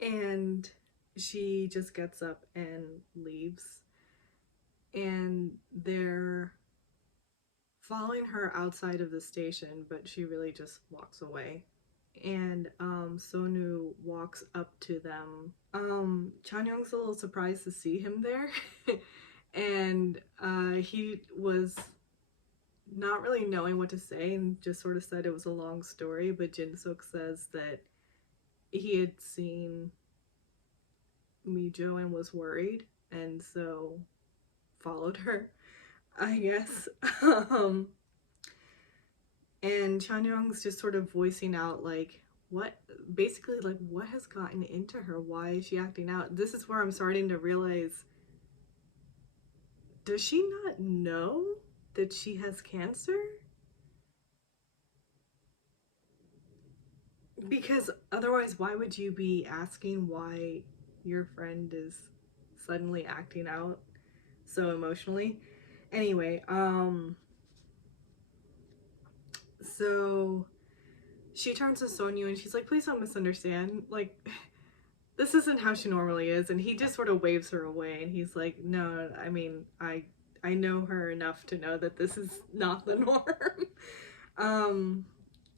And she just gets up and leaves. And they're following her outside of the station, but she really just walks away. And Sonu walks up to them. Chanyoung's a little surprised to see him there. And he was not really knowing what to say and just sort of said it was a long story, but Jin-suk says that he had seen Mijo and was worried and so followed her, I guess. um, and Chanyoung's just sort of voicing out like what basically like what has gotten into her? Why is she acting out? This is where I'm starting to realize, does she not know that she has cancer? Because otherwise, why would you be asking why your friend is suddenly acting out so emotionally? Anyway, so she turns to Sonyu and she's like, please don't misunderstand. Like, this isn't how she normally is. And he just sort of waves her away and he's like, no, I mean, I know her enough to know that this is not the norm. um,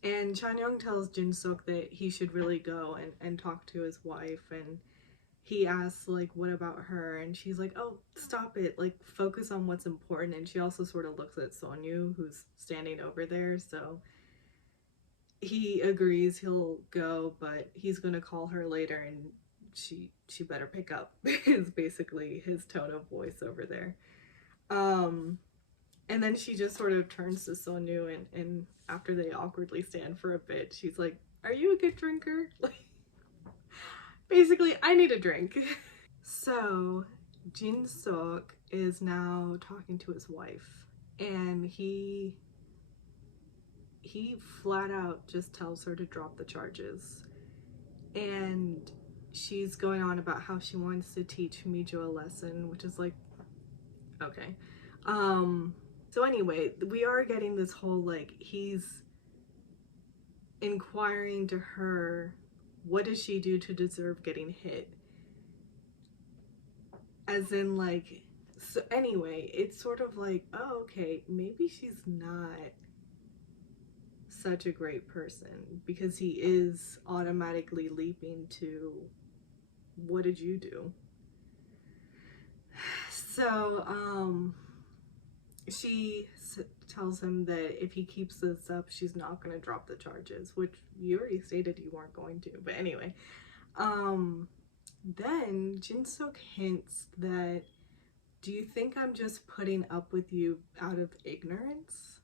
and Chanyeong tells Jin-suk that he should really go and talk to his wife, and he asks like what about her, and she's like, oh, stop it, like focus on what's important. And she also sort of looks at Sonyu, who's standing over there, so he agrees he'll go, but he's gonna call her later and she better pick up is basically his tone of voice over there. um and then she just sort of turns to Sonyu, and after they awkwardly stand for a bit, she's like, are you a good drinker? Like, basically, I need a drink. So Jin Suk is now talking to his wife, and he flat out just tells her to drop the charges. And she's going on about how she wants to teach Mijo a lesson, which is like, okay. Um so anyway, we are getting this whole like, he's inquiring to her, what does she do to deserve getting hit? As in like, so anyway, it's sort of like, oh, okay, maybe she's not such a great person, because he is automatically leaping to, what did you do? So she tells him that if he keeps this up, she's not going to drop the charges, which you already stated you weren't going to. But anyway, um then Jin-suk hints that, do you think I'm just putting up with you out of ignorance?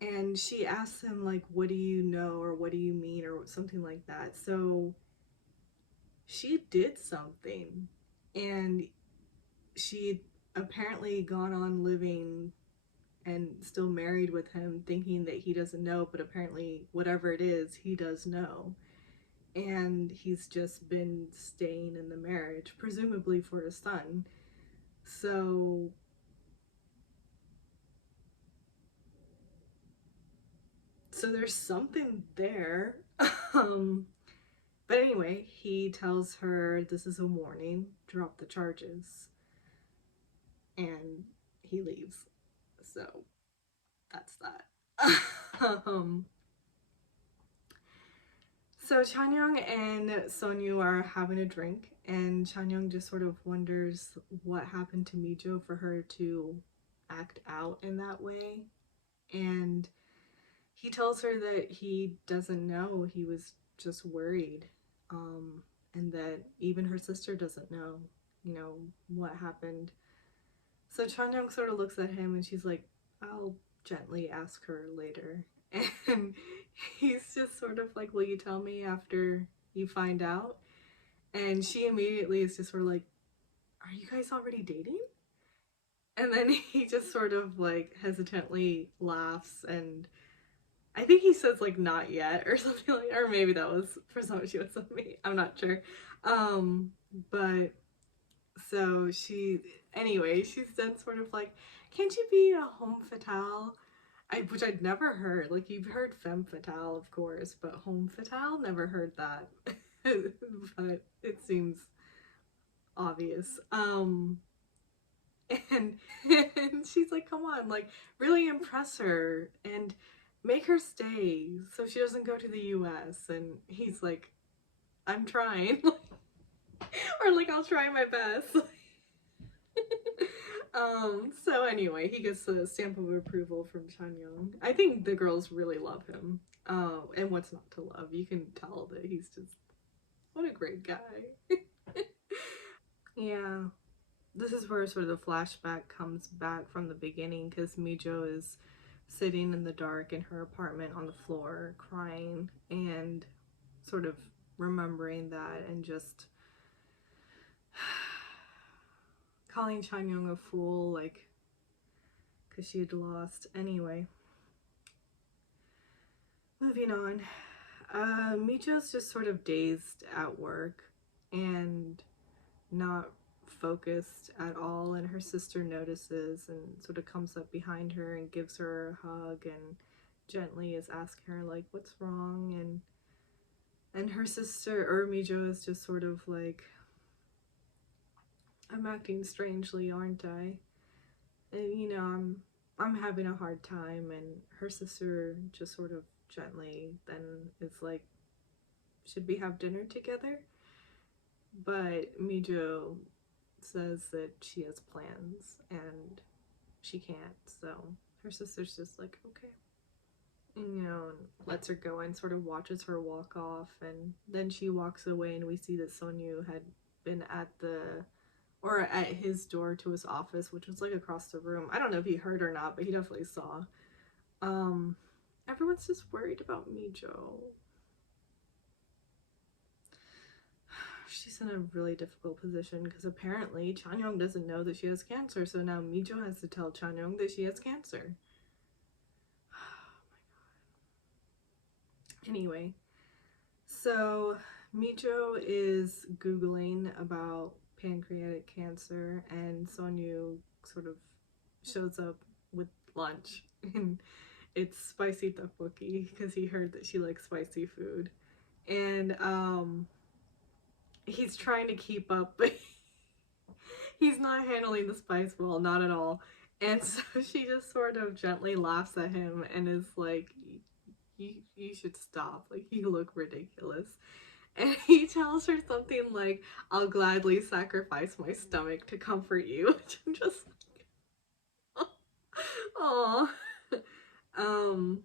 And she asks him like, what do you know, or what do you mean, or something like that. So she did something, and she'd apparently gone on living and still married with him, thinking that he doesn't know, but apparently whatever it is, he does know. And he's just been staying in the marriage, presumably for his son. So there's something there. um but anyway, he tells her this is a warning, drop the charges, and he leaves. So that's that. um So Chanyeong and Sonyu are having a drink, and Chanyeong just sort of wonders what happened to Mijo for her to act out in that way. And he tells her that he doesn't know, he was just worried. And that even her sister doesn't know, what happened. So Chanyeong sort of looks at him and she's like, I'll gently ask her later. And he's just sort of like, will you tell me after you find out? And she immediately is just sort of like, are you guys already dating? And then he just sort of like hesitantly laughs, and I think he says like, not yet, or something like, or maybe that was for someone she was with me, I'm not sure. But so anyway, she's then sort of like, can't you be a homme fatale? which I'd never heard. Like, you've heard femme fatale, of course, but home fatale, never heard that. But it seems obvious. And and she's like, come on, like, really impress her and make her stay so she doesn't go to the US. And he's like, I'm trying. Or like, I'll try my best. So anyway, he gets the stamp of approval from Chanyeong. I think the girls really love him. And what's not to love? You can tell that he's just, what a great guy. Yeah. This is where sort of the flashback comes back from the beginning, because Mijo is sitting in the dark in her apartment on the floor crying and sort of remembering that and just calling Chanyeong a fool, like, because she had lost. Anyway, moving on. Mijo's just sort of dazed at work and not focused at all, and her sister notices and sort of comes up behind her and gives her a hug and gently is asking her, like, what's wrong. And her sister, or Mijo, is just sort of like, I'm acting strangely, aren't I? And you know, I'm having a hard time. And her sister just sort of gently then is like, should we have dinner together? But Mijo says that she has plans and she can't, so her sister's just like, okay. And, you know, lets her go and sort of watches her walk off. And then she walks away, and we see that Sonyu had been at his door to his office, which was like across the room. I don't know if he heard or not, but he definitely saw. Um, Everyone's just worried about Mijo. She's in a really difficult position because apparently Chanyeong doesn't know that she has cancer, so now Mijo has to tell Chanyeong that she has cancer. Anyway, so Mijo is Googling about pancreatic cancer, and Sonyu sort of shows up with lunch. And it's spicy tteokbokki because he heard that she likes spicy food. And he's trying to keep up, but he's not handling the spice well, not at all. And so she just sort of gently laughs at him and is like, you should stop. Like, you look ridiculous. And he tells her something like, I'll gladly sacrifice my stomach to comfort you. Which I'm just like, oh. um,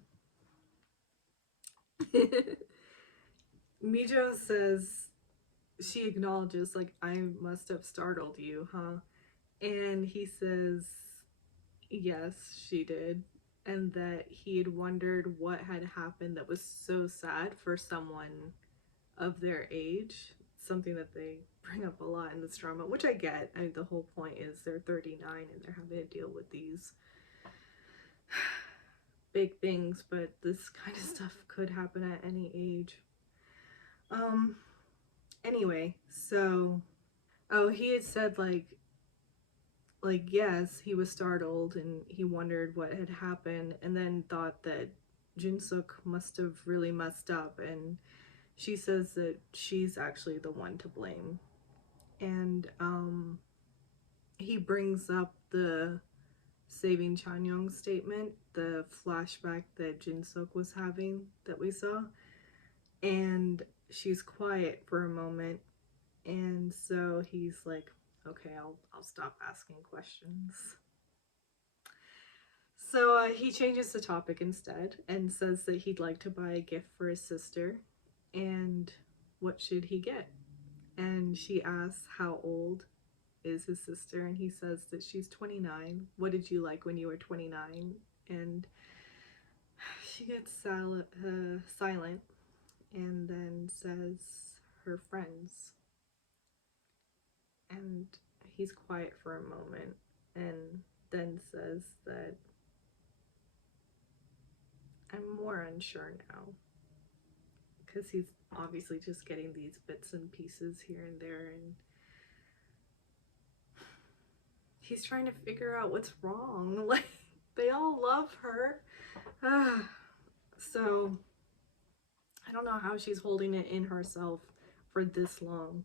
Mijo says, she acknowledges, like, I must have startled you, huh? And he says, yes, she did. And that he had wondered what had happened that was so sad for someone of their age. Something that they bring up a lot in this drama, which I get. I mean, the whole point is they're 39 and they're having to deal with these big things, but this kind of stuff could happen at any age. Anyway, so he had said, yes, he was startled and he wondered what had happened, and then thought that Junsuk must have really messed up, and she says that she's actually the one to blame. And he brings up the saving Chanyeong statement, the flashback that Jinsuk was having that we saw, and she's quiet for a moment, and so he's like, okay, I'll stop asking questions. So he changes the topic instead and says that he'd like to buy a gift for his sister, and what should he get? And she asks how old is his sister, and he says that she's 29. What did you like when you were 29? And she gets silent and then says her friends. And he's quiet for a moment and then says that I'm more unsure now, because he's obviously just getting these bits and pieces here and there, and he's trying to figure out what's wrong. Like, they all love her, So I don't know how she's holding it in herself for this long.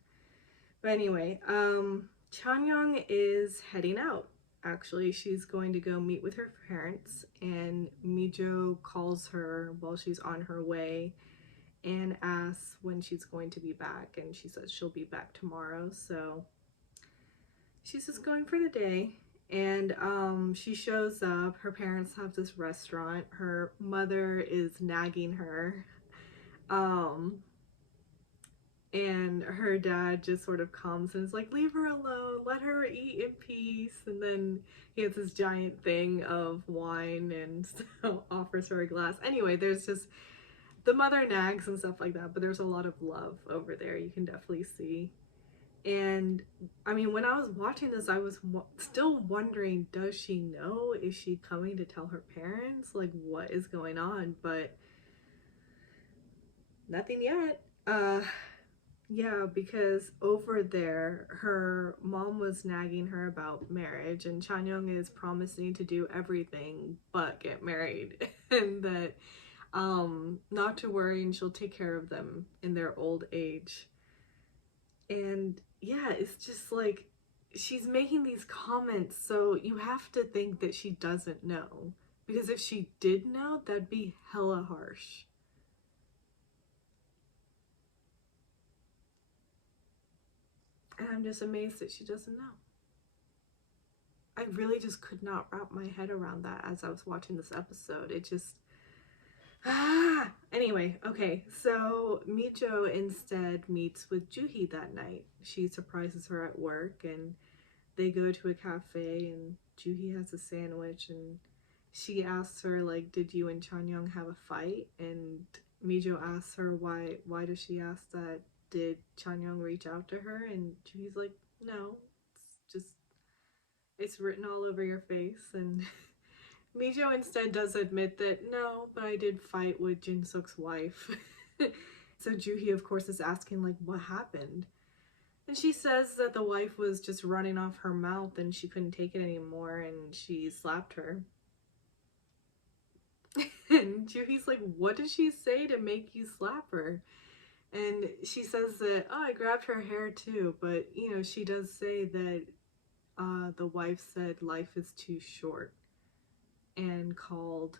But anyway, Chanyeong is heading out. Actually, she's going to go meet with her parents, and Mijo calls her while she's on her way and asks when she's going to be back, and she says she'll be back tomorrow. So she's just going for the day. And she shows up. Her parents have this restaurant. Her mother is nagging her. And her dad just sort of comes and is like, leave her alone, let her eat in peace. And then he has this giant thing of wine and so offers her a glass. Anyway, there's just the mother nags and stuff like that, but there's a lot of love over there, you can definitely see. And I mean, when I was watching this, I was still wondering, does she know? Is she coming to tell her parents? Like, what is going on? But nothing yet. Yeah, because over there, her mom was nagging her about marriage, and Chanyeong is promising to do everything but get married, and that not to worry, and she'll take care of them in their old age. And yeah, it's just like she's making these comments, so you have to think that she doesn't know, because if she did know, that'd be hella harsh. And I'm just amazed that she doesn't know. I really just could not wrap my head around that as I was watching this episode. It just... Anyway, okay, so Mijo instead meets with Juhi that night. She surprises her at work, and they go to a cafe, and Juhi has a sandwich, and she asks her, like, did you and Chanyeong have a fight? And Mijo asks her why does she ask that? Did Chanyeong reach out to her? And Juhi's like, no, it's just, it's written all over your face. And Mijo instead does admit that, no, but I did fight with Jin-suk's wife. So Juhi, of course, is asking, like, what happened? And she says that the wife was just running off her mouth and she couldn't take it anymore, and she slapped her. And Juhi's like, what did she say to make you slap her? And she says that, oh, I grabbed her hair too. But, you know, she does say that the wife said life is too short and called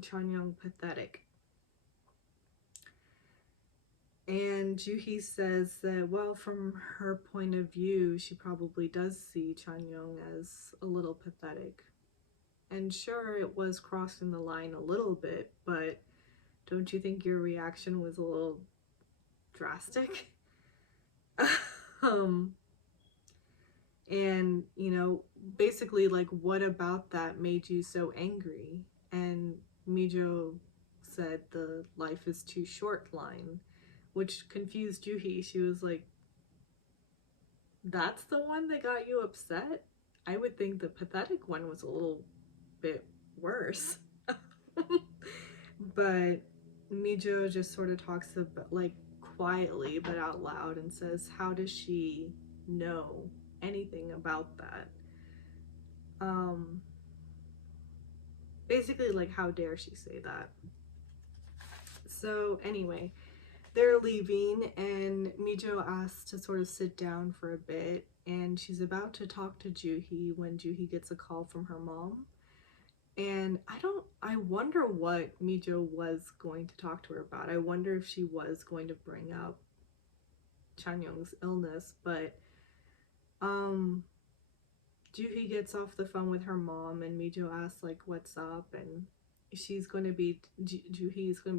Chanyeong pathetic. And Juhi says that, well, from her point of view, she probably does see Chanyeong as a little pathetic. And sure, it was crossing the line a little bit, but don't you think your reaction was a little drastic? And, you know, basically, like, what about that made you so angry? And Mijo said the life is too short line, which confused Juhi. She was like, that's the one that got you upset? I would think the pathetic one was a little bit worse. But Mijo just sort of talks about, like, quietly but out loud, and says, how does she know anything about that? Basically, like, how dare she say that? So anyway, they're leaving, and Mijo asks to sort of sit down for a bit, and she's about to talk to Juhi when Juhi gets a call from her mom. And I wonder what Mijo was going to talk to her about. I wonder if she was going to bring up Chanyeong's illness, but Juhi gets off the phone with her mom, and Mijo asks, like, what's up? And Juhi's going to be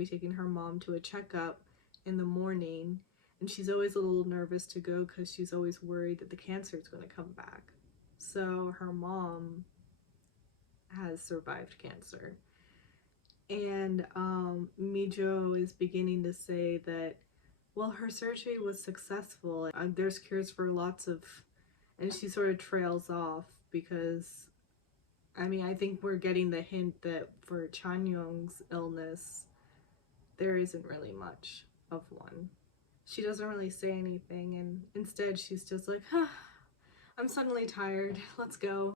taking her mom to a checkup in the morning, and she's always a little nervous to go because she's always worried that the cancer is going to come back. So her mom has survived cancer, and Mijo is beginning to say that, well, her surgery was successful, there's cures for lots of... And she sort of trails off because, I mean, I think we're getting the hint that for Chanyeong's illness, there isn't really much of one. She doesn't really say anything, and instead she's just like, huh, I'm suddenly tired, let's go.